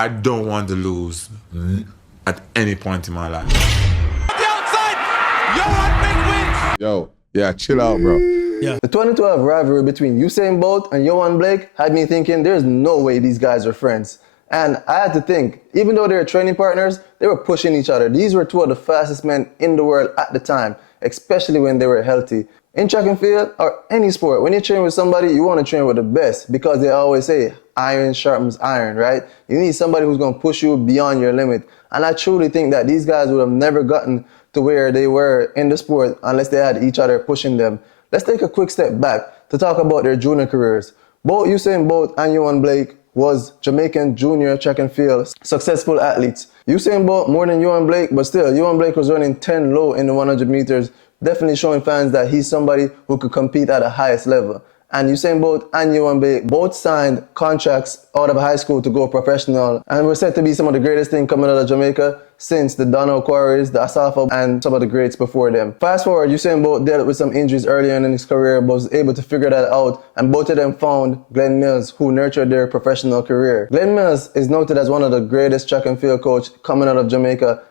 I don't want to lose at any point in my life. The outside, Yohan wins. Yo, yeah, chill out, bro. Yeah. The 2012 rivalry between Usain Bolt and Yohan Blake had me thinking there's no way these guys are friends. And I had to think, even though they were training partners, they were pushing each other. These were two of the fastest men in the world at the time, especially when they were healthy. In track and field or any sport, when you train with somebody, you want to train with the best because they always say iron sharpens iron, right? You need somebody who's going to push you beyond your limit. And I truly think that these guys would have never gotten to where they were in the sport unless they had each other pushing them. Let's take a quick step back to talk about their junior careers. Both Usain Bolt and Yohan Blake was Jamaican junior track and field successful athletes. Usain Bolt more than Yohan Blake, but still, Yohan Blake was running 10 low in the 100 meters, definitely showing fans that he's somebody who could compete at the highest level. And Usain Bolt and Yohan Blake both signed contracts out of high school to go professional and were said to be some of the greatest things coming out of Jamaica since the Donald Quarries, the Asafa, and some of the greats before them. Fast forward, Usain Bolt dealt with some injuries earlier in his career but was able to figure that out, and both of them found Glenn Mills, who nurtured their professional career. Glenn Mills is noted as one of the greatest track and field coach coming out of Jamaica,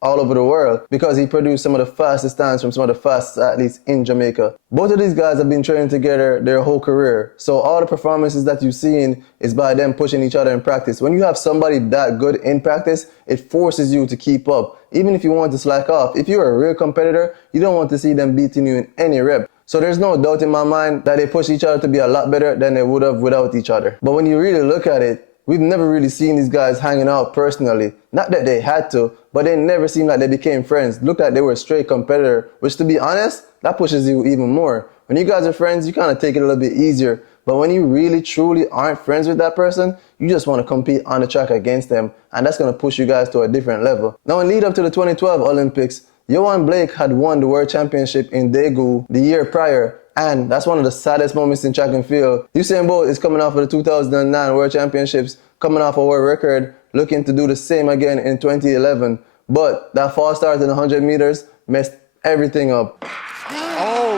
all over the world, because he produced some of the fastest times from some of the fastest athletes in Jamaica. Both of these guys have been training together their whole career, so all the performances that you've seen is by them pushing each other in practice. When you have somebody that good in practice, it forces you to keep up. Even if you want to slack off, if you're a real competitor, you don't want to see them beating you in any rep. So there's no doubt in my mind that they push each other to be a lot better than they would have without each other. But when you really look at it, we've never really seen these guys hanging out personally. Not that they had to, but they never seemed like they became friends. Looked like they were a straight competitor, which to be honest, that pushes you even more. When you guys are friends, you kind of take it a little bit easier. But when you really, truly aren't friends with that person, you just want to compete on the track against them. And that's going to push you guys to a different level. Now, in lead up to the 2012 Olympics, Yohan Blake had won the World Championship in Daegu the year prior. And that's one of the saddest moments in track and field. Usain Bolt is coming off of the 2009 World Championships, coming off a world record, looking to do the same again in 2011. But that false start in the 100 meters messed everything up. Oh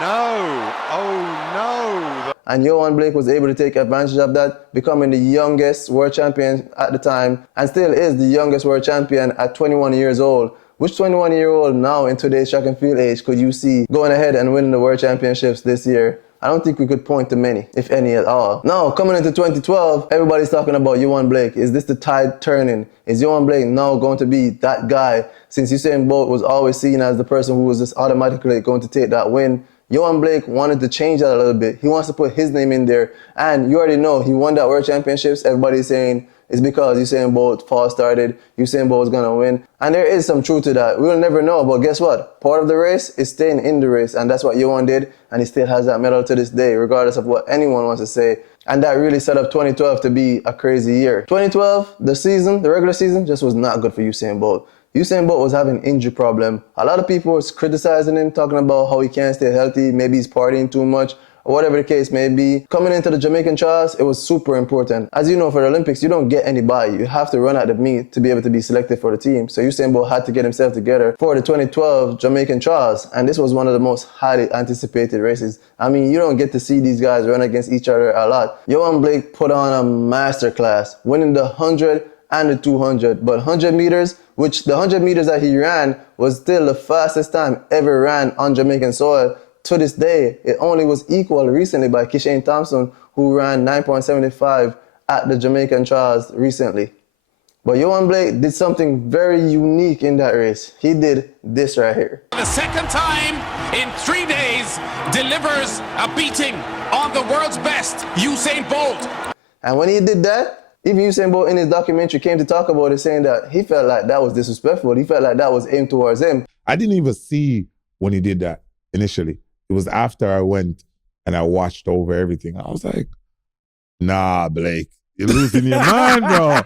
no, oh no. And Yohan Blake was able to take advantage of that, becoming the youngest world champion at the time, and still is the youngest world champion at 21 years old. Which 21-year-old now in today's track and field age could you see going ahead and winning the world championships this year? I don't think we could point to many, if any at all. Now, coming into 2012, everybody's talking about Yohan Blake. Is this the tide turning? Is Yohan Blake now going to be that guy? Since Usain Bolt was always seen as the person who was just automatically going to take that win, Yohan Blake wanted to change that a little bit. He wants to put his name in there. And you already know, he won that World Championships. Everybody's saying it's because Usain Bolt false started, Usain Bolt was going to win. And there is some truth to that. We'll never know, but guess what? Part of the race is staying in the race, and that's what Yohan did, and he still has that medal to this day, regardless of what anyone wants to say. And that really set up 2012 to be a crazy year. 2012, the regular season, just was not good for Usain Bolt. Usain Bolt was having an injury problem. A lot of people was criticizing him, talking about how he can't stay healthy, maybe he's partying too much, or whatever the case may be. Coming into the Jamaican trials, it was super important. As you know, for the Olympics, you don't get any bye. You have to run at the meet to be able to be selected for the team. So Usain Bolt had to get himself together for the 2012 Jamaican trials. And this was one of the most highly anticipated races. I mean, you don't get to see these guys run against each other a lot. Yohan Blake put on a masterclass, winning the 100 and the 200. But 100 meters, which the 100 meters that he ran was still the fastest time ever ran on Jamaican soil. To this day, it only was equaled recently by Kishane Thompson, who ran 9.75 at the Jamaican trials recently. But Yohan Blake did something very unique in that race. He did this right here. The second time in 3 days delivers a beating on the world's best, Usain Bolt. And when he did that, even Usain Bolt in his documentary came to talk about it, saying that he felt like that was disrespectful. He felt like that was aimed towards him. I didn't even see when he did that initially. It was after I went and I watched over everything. I was like, nah, Blake, you're losing your mind, bro.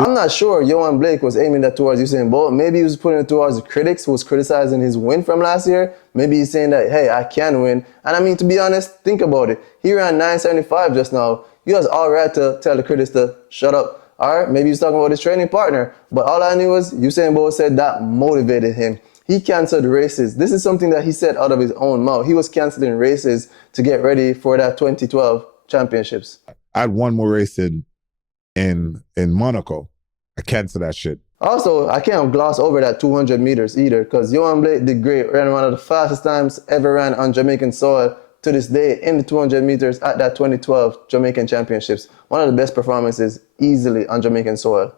I'm not sure Yohan Blake was aiming that towards Usain Bolt. Maybe he was putting it towards the critics who was criticizing his win from last year. Maybe he's saying that, hey, I can win. And I mean, to be honest, think about it. He ran 9.75 just now. You guys all right to tell the critics to shut up. All right, maybe he's talking about his training partner. But all I knew was Usain Bolt said that motivated him. He canceled races. This is something that he said out of his own mouth. He was canceling races to get ready for that 2012 championships. I had one more race in in Monaco. I cancel that shit. Also, I can't gloss over that 200 meters either, because Yohan Blake did great, ran one of the fastest times ever ran on Jamaican soil to this day in the 200 meters at that 2012 Jamaican Championships. One of the best performances easily on Jamaican soil.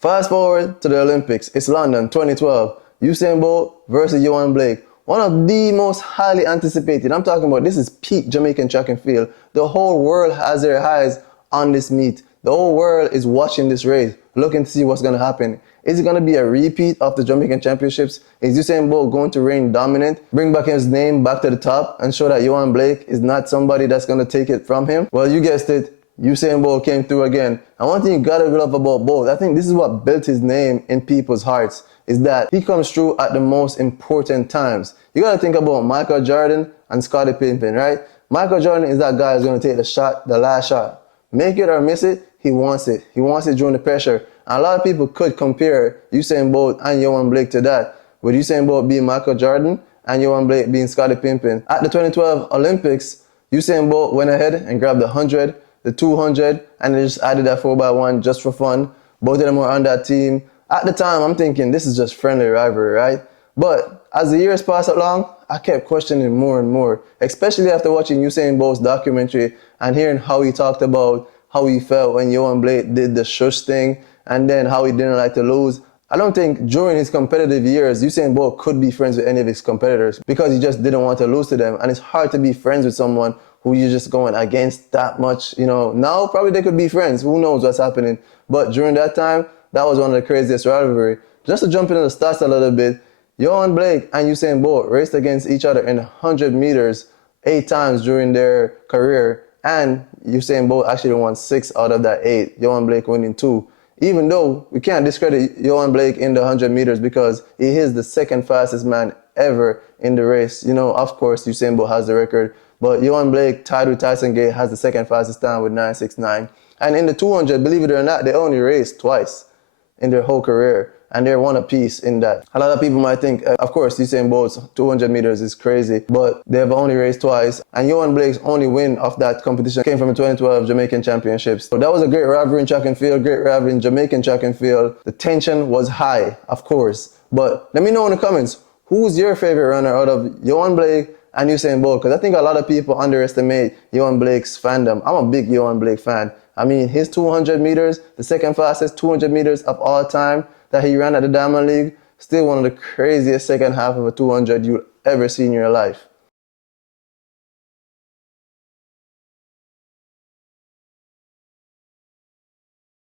Fast forward to the Olympics. It's London 2012. Usain Bolt versus Yohan Blake. One of the most highly anticipated. I'm talking about this is peak Jamaican track and field. The whole world has their eyes on this meet. The whole world is watching this race, looking to see what's going to happen. Is it going to be a repeat of the Jamaican Championships? Is Usain Bolt going to reign dominant, bring back his name back to the top, and show that Yohan Blake is not somebody that's going to take it from him? Well, you guessed it. Usain Bolt came through again. And one thing you gotta love about Bolt, I think this is what built his name in people's hearts, is that he comes through at the most important times. You gotta think about Michael Jordan and Scottie Pippen, right? Michael Jordan is that guy who's gonna take the shot, the last shot. Make it or miss it, he wants it. He wants it during the pressure. And a lot of people could compare Usain Bolt and Yohan Blake to that, with Usain Bolt being Michael Jordan and Yohan Blake being Scottie Pippen. At the 2012 Olympics, Usain Bolt went ahead and grabbed the 100, the 200, and they just added that 4x1 just for fun. Both of them were on that team. At the time, I'm thinking this is just friendly rivalry, right? But as the years passed along, I kept questioning more and more, especially after watching Usain Bolt's documentary and hearing how he talked about how he felt when Yohan Blake did the shush thing and then how he didn't like to lose. I don't think during his competitive years, Usain Bolt could be friends with any of his competitors because he just didn't want to lose to them. And it's hard to be friends with someone who you're just going against that much. You know, now probably they could be friends. Who knows what's happening? But during that time, that was one of the craziest rivalry. Just to jump into the stats a little bit, Yohan Blake and Usain Bolt raced against each other in 100 meters 8 times during their career. And Usain Bolt actually won 6 out of that 8. Yohan Blake winning 2. Even though we can't discredit Yohan Blake in the 100 meters because he is the second fastest man ever in the race. You know, of course, Usain Bolt has the record, but Yohan Blake, tied with Tyson Gay, has the second fastest time with 9:69. And in the 200, believe it or not, they only raced twice in their whole career, and they're one apiece in that. A lot of people might think, of course, Usain Bolt's 200 meters is crazy, but they've only raced twice, and Yohan Blake's only win of that competition came from the 2012 Jamaican Championships. So that was a great rivalry in track and field, great rivalry in Jamaican track and field. The tension was high, of course, but let me know in the comments, who's your favorite runner out of Yohan Blake and Usain Bolt? Because I think a lot of people underestimate Yohan Blake's fandom. I'm a big Yohan Blake fan. I mean, his 200 meters, the second fastest 200 meters of all time that he ran at the Diamond League, still one of the craziest second half of a 200 you'll ever see in your life.